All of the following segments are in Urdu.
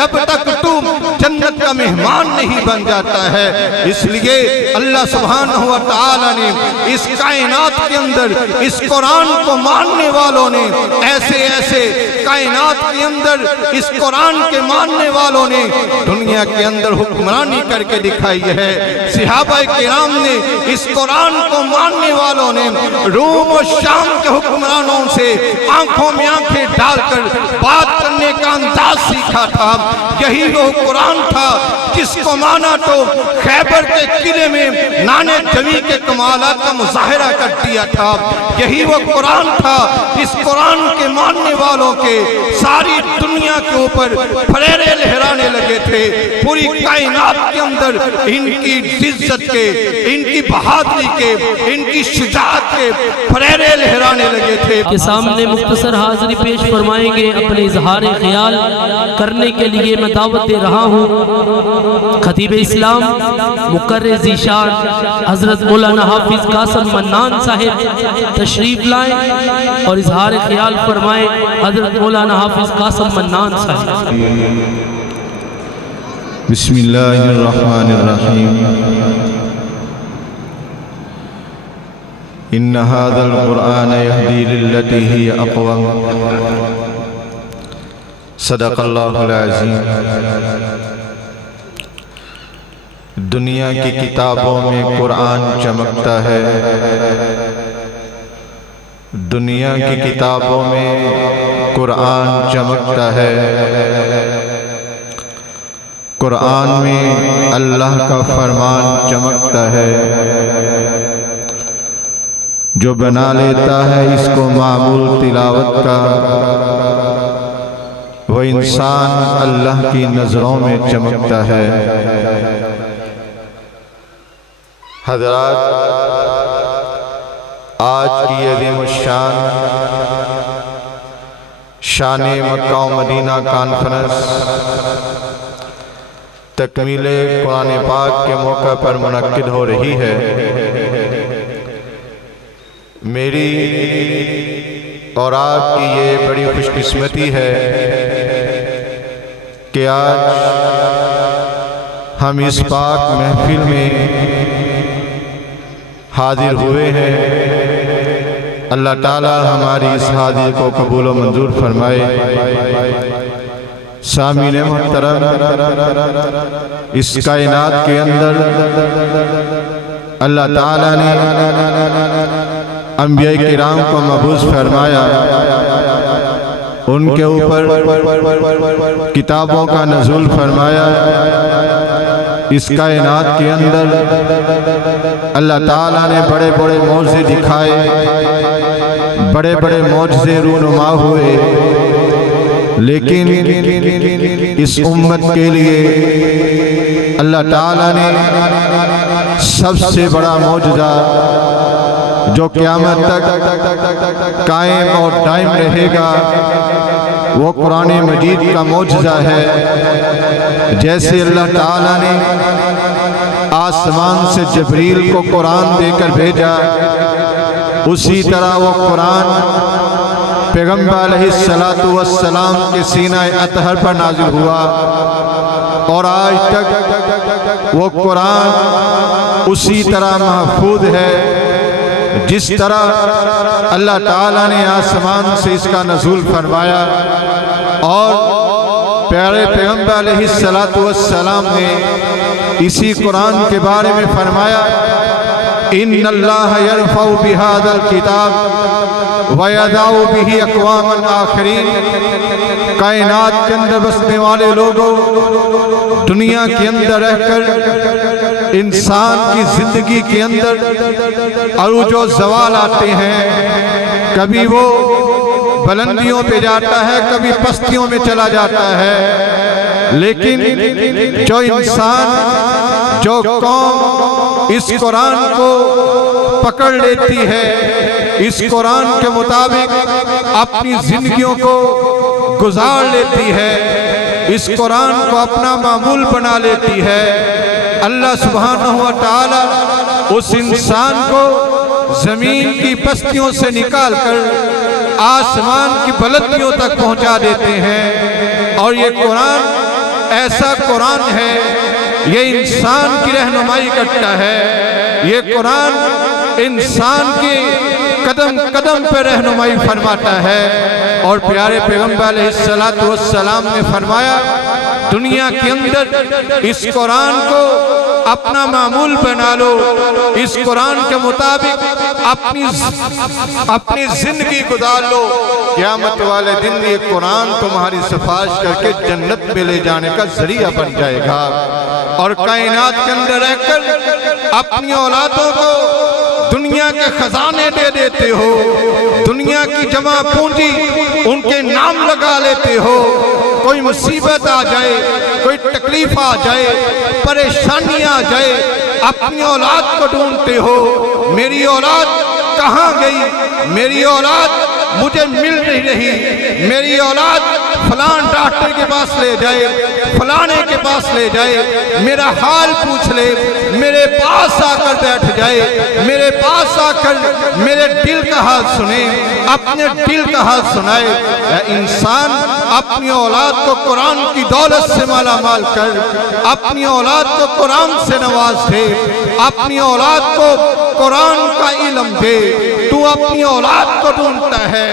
جب تک تو جنت کا مہمان نہیں بن جاتا ہے۔ اس لیے اللہ سبحانہ و تعالی نے اس کائنات کے اندر اس قرآن کو ماننے والوں نے ایسے کائنات کے اندر اس قرآن کے ماننے والوں نے دنیا کے اندر حکمرانی کر کے دکھائی ہے۔ صحابہ کرام نے اس قرآن کو ماننے والوں نے روم اور شام کے حکمرانوں سے آنکھوں میں آنکھیں ڈال کر بات کرنے کا انداز سیکھا تھا۔ یہی وہ قرآن تھا جس کو مانا تو خیبر کے قلعے میں نانے جوی کے کمالات کا مظاہرہ کر دیا تھا۔ یہی وہ قرآن تھا جس قرآن کے ماننے والوں کے ساری دنیا کے اوپر پھریرے لہرانے لگے تھے۔ پوری کائنات کے اندر ان کی عزت کے، ان کی بہادری کے، ان کی شجاعت کے پھریرے لہرانے لگے تھے۔ کے سامنے مختصر حاضری پیش فرمائیں گے۔ اپنے اظہار خیال کرنے کے لیے میں دعوت دے رہا ہوں خطیب اسلام مقرر ذیشان حضرت مولانا حافظ قاسم منان صاحب تشریف لائیں اور اظہار خیال فرمائیں حضرت مولانا حافظ قاسم منان صاحب۔ بسم اللہ الرحمن الرحیم۔ ان هذا القرآن يهدي للتي هي اقوم۔ صدق اللہ العظیم۔ دنیا کی کتابوں میں قرآن چمکتا ہے، دنیا کی کتابوں میں قرآن چمکتا ہے۔ قرآن میں اللہ کا فرمان چمکتا ہے۔ جو بنا لیتا ہے اس کو معمول تلاوت کا، وہ انسان اللہ کی نظروں میں چمکتا ہے۔ حضرات، آج کی عظیم الشان شان مکہ و مدینہ کانفرنس تکمیل قرآن پاک کے موقع پر منعقد ہو رہی ہے۔ میری اور آپ کی یہ بڑی خوش قسمتی ہے کہ آج ہم اس پاک محفل میں حاضر ہوئے ہیں۔ اللہ تعالی ہماری اس حاضری کو قبول و منظور فرمائے۔ سامعین محترم، اس کائنات کے اندر اللہ تعالی نے انبیاء کرام کو مبعوث فرمایا، ان کے اوپر کتابوں کا نزول فرمایا۔ اس کائنات کے اندر اللہ تعالیٰ نے بڑے بڑے معجزے دکھائے، بڑے بڑے معجزے رونما ہوئے، لیکن اس امت کے لیے اللہ تعالیٰ نے سب سے بڑا معجزہ جو قیامت تک قائم اور دائم رہے گا وہ قرآن مجید کا معجزہ ہے۔ جیسے اللہ تعالیٰ نے آسمان سے جبریل کو قرآن دے کر بھیجا، اسی طرح وہ قرآن پیغمبر علیہ السلام کے سینہ اطہر پر نازل ہوا، اور آج تک وہ قرآن اسی طرح محفوظ ہے جس طرح اللہ تعالیٰ نے آسمان سے اس کا نزول فرمایا۔ اور پیارے پیغمبر علیہ السلام نے اسی قرآن کے بارے میں فرمایا، ان اللہ یرفع بہذا الکتاب ویضع بہ اقواما آخرین۔ کائنات کے اندر بسنے والے لوگوں، دنیا کے اندر رہ کر انسان کی زندگی کے اندر عروج و زوال آتے ہیں، کبھی وہ بلندیوں پہ جاتا ہے، کبھی پستیوں میں چلا جاتا ہے، لیکن جو انسان، جو قوم اس قرآن کو پکڑ لیتی ہے، اس قرآن کے مطابق اپنی زندگیوں کو گزار لیتی ہے، اس قرآن کو اپنا معمول بنا لیتی ہے، اللہ سبحانہ و تعالی اس انسان کو زمین کی پستیوں سے نکال کر آسمان کی بلندیوں تک پہنچا دیتے ہیں۔ اور یہ قرآن ایسا قرآن ہے یہ انسان کی رہنمائی کرتا ہے، یہ قرآن انسان کی قدم قدم پہ رہنمائی فرماتا ہے۔ اور پیارے پیغمبر علیہ السلام نے فرمایا دنیا کے اندر اس قرآن کو اپنا معمول بنا لو، اس قرآن کے مطابق اپنی زندگی گزار لو، قیامت والے دن یہ قرآن تمہاری سفارش کر کے جنت میں لے جانے کا ذریعہ بن جائے گا۔ اور کائنات کے اندر رہ کر اپنی اولادوں کو دنیا کے خزانے دے دیتے ہو، دنیا کی جمع پونجی ان کے نام لگا لیتے ہو، کوئی مصیبت آ جائے، کوئی تکلیف آ جائے، پریشانی آ جائے، اپنی اولاد کو ڈھونڈتے ہو، میری اولاد کہاں گئی، میری اولاد مجھے مل نہیں رہی، میری اولاد فلان ڈاکٹر کے پاس لے جائے، فلانے کے پاس لے جائے، میرا حال پوچھ لے، میرے پاس آ کر بیٹھ جائے، میرے پاس آ کر میرے دل کا حال سنے، اپنے دل کا حال سنائے۔ اے انسان اپنی اولاد کو قرآن کی دولت سے مالا مال کر، اپنی اولاد کو قرآن سے نواز دے، اپنی اولاد کو قرآن کا علم دے۔ تو اپنی اولاد کو ڈھونڈتا ہے،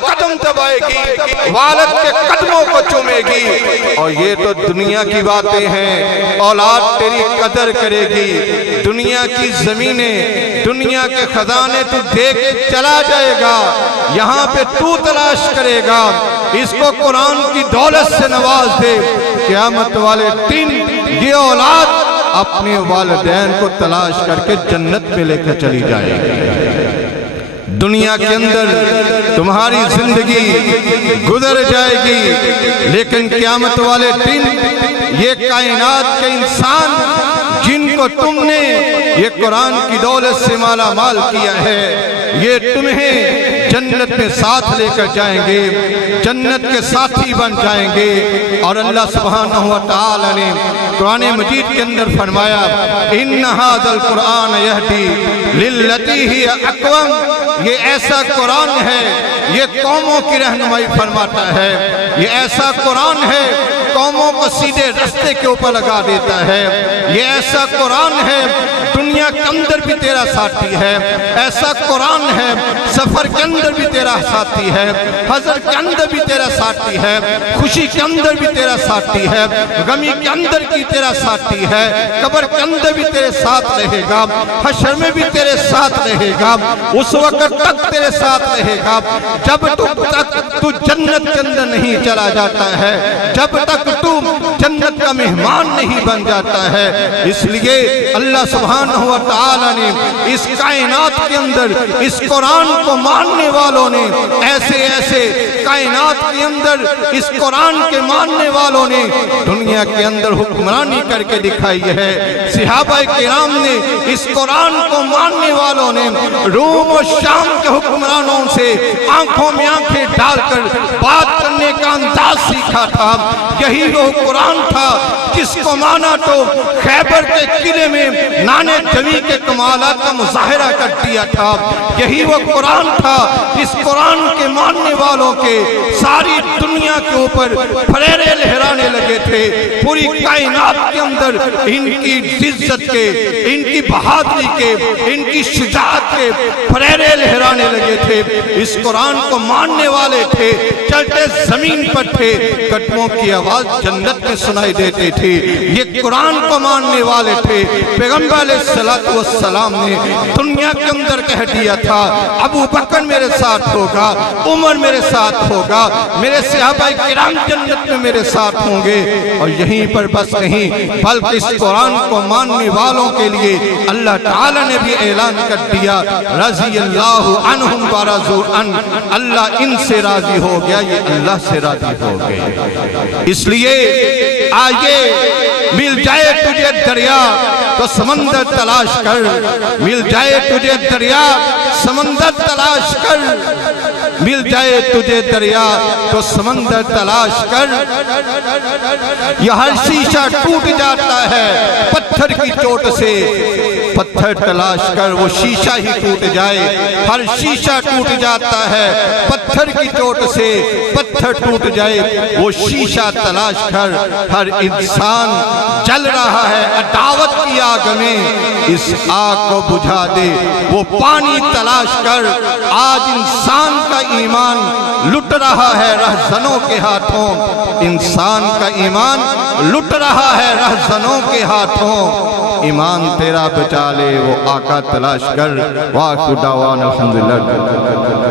قدم دبائے گی، والد کے قدموں کو چومے گی۔ اور یہ تو دنیا کی باتیں ہیں، اولاد تیری قدر کرے گی، دنیا کی زمینیں، دنیا کے خزانے تو دیکھ چلا جائے گا، یہاں پہ تو تلاش کرے گا۔ اس کو قرآن کی دولت سے نواز دے، قیامت والے دن یہ اولاد اپنے والدین کو تلاش کر کے جنت میں لے کر چلی جائے گی۔ دنیا کے اندر تمہاری زندگی گزر جائے گی، لیکن قیامت والے دن یہ کائنات کے انسان جن کو تم نے یہ قرآن کی دولت سے مالا مال کیا ہے، یہ تمہیں جنت میں ساتھ لے کر جائیں گے، جنت کے ساتھی بن جائیں گے۔ اور اللہ سبحانہ وتعالی نے قرآن مجید کے اندر فرمایا ان ھذا القرآن یہدی للتی ہی اقوم، یہ ایسا قرآن ہے، یہ قوموں کی رہنمائی فرماتا ہے، یہ ایسا قرآن ہے قوموں کو سیدھے رستے کے اوپر لگا دیتا ہے، یہ ایسا قرآن ہے دنیا کے اندر بھی تیرا ساتھی ہے، ایسا قرآن ہے سفر کے اندر بھی تیرا ساتھی ہے، حضر کے اندر بھی تیرا ساتھی ہے، خوشی کے اندر بھی تیرا ساتھی ہے، غمی کے اندر بھی تیرا ساتھی ہے، قبر کے اندر بھی تیرے ساتھ رہے گا، حشر میں بھی تیرے ساتھ رہے گا، اس وقت تک تیرے ساتھ رہے گا جب تک تو جنت کے اندر نہیں چلا جاتا ہے، جب تک تو جنت کا مہمان نہیں بن جاتا ہے۔ اس لیے اللہ سبحانہ وتعالی نے اس کائنات کے اندر اس قرآن کو ماننے والوں نے ایسے ایسے کائنات کے اندر اس قرآن کے ماننے والوں نے دنیا کے اندر حکمرانی کر کے دکھائی ہے۔ صحابہ کرام نے اس قرآن کو ماننے والوں نے روم اور شام کے حکمرانوں سے آنکھوں میں آنکھیں ڈال کر بات کرنے کا انداز سیکھا تھا۔ یہی وہ قرآن تھا جس کو مانا تو خیبر کے قلعے میں نانے جمی کے کمالات کا مظاہرہ کر دیا تھا۔ یہی وہ قرآن تھا جس قرآن کے ماننے والوں کے ساری دنیا کے اوپر پھریرے لہرانے لگے تھے، پوری کائنات کے اندر ان کی عزت کے، ان کی بہادری کے، ان کی شجاعت کے پھریرے لہرانے لگے تھے۔ اس قرآن کو ماننے والے تھے، چلتے زمین پر تھے، قدموں کی آواز جنت میں سنائی دیتی تھی۔ یہ قرآن کو ماننے والے تھے۔ پیغمبر علیہ السلام نے دنیا کے اندر کہہ دیا تھا ابو بکر میرے ساتھ ہوگا، عمر میرے ساتھ ہوگا، میرے صحابہ کرام جنت میں میرے ساتھ ہوں گے۔ اور یہیں پر بس نہیں بلکہ اس قرآن کو ماننے والوں کے لیے اللہ تعالی نے بھی اعلان کر دیا رضی اللہ عنہم ورضوا عنہ، اللہ ان سے راضی ہو گیا، یہ اللہ سے راضی ہو گئے۔ اس لیے آئیے مل جائے تجھے دریا تو سمندر تلاش کر، مل جائے تجھے دریا سمندر تلاش کر، مل جائے تجھے دریا تو سمندر تلاش کر۔ یہ ہر شیشہ ٹوٹ جاتا ہے پتھر کی چوٹ سے، پتھر تلاش کر وہ شیشہ ہی ٹوٹ جائے۔ ہر شیشہ ٹوٹ جاتا ہے پتھر کی چوٹ سے، پتھر ٹوٹ جائے وہ شیشہ تلاش کر۔ ہر انسان جل رہا ہے عداوت کی آگ میں، اس آگ کو بجھا دے وہ پانی تلاش کر۔ آج انسان کا ایمان لٹ رہا ہے رہزنوں کے ہاتھوں، انسان کا ایمان لٹ رہا ہے رہزنوں کے ہاتھوں۔ ایمان تیرا بچا لے وہ آقا تلاش کر۔ وآخر دعوانا الحمدللہ۔